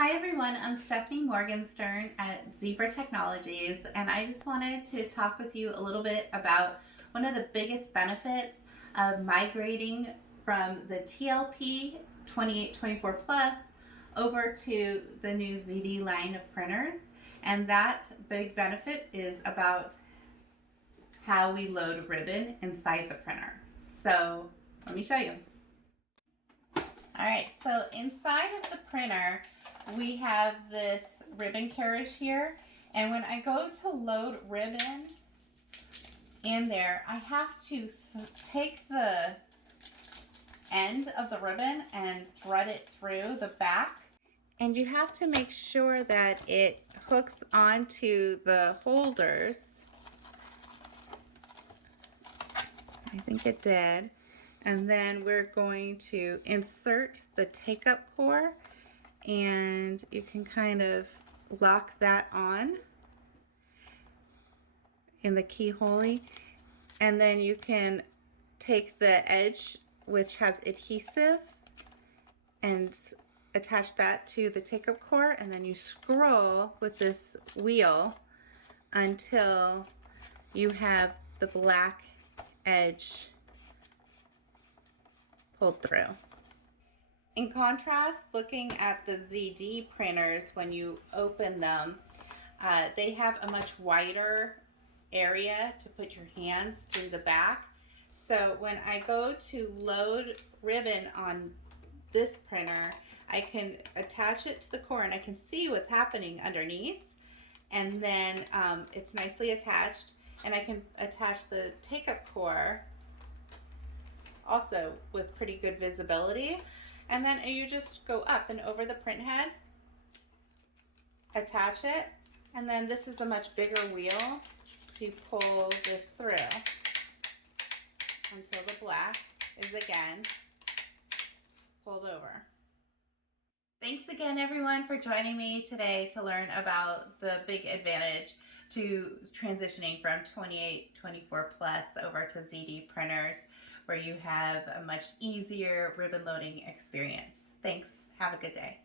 Hi everyone, I'm Stephanie Morgenstern at Zebra Technologies, and I just wanted to talk with you a little bit about one of the biggest benefits of migrating from the TLP 2824 Plus over to the new ZD line of printers. And that big benefit is about how we load ribbon inside the printer. So let me show you. All right, so inside of the printer, we have this ribbon carriage here. And when I go to load ribbon in there, I have to take the end of the ribbon and thread it through the back. And you have to make sure that it hooks onto the holders. I think it did. And then we're going to insert the take-up core, and you can kind of lock that on in the keyhole, and then you can take the edge, which has adhesive, and attach that to the take-up core, and then you scroll with this wheel until you have the black edge pulled through. In contrast, looking at the ZD printers, when you open them, they have a much wider area to put your hands through the back. So when I go to load ribbon on this printer, I can attach it to the core and I can see what's happening underneath. And then it's nicely attached, and I can attach the take-up core also with pretty good visibility. And then you just go up and over the print head, attach it, and then this is a much bigger wheel to pull this through until the black is again pulled over. Thanks again everyone for joining me today to learn about the big advantage to transitioning from 2824 Plus over to ZD printers, where you have a much easier ribbon loading experience. Thanks. Have a good day.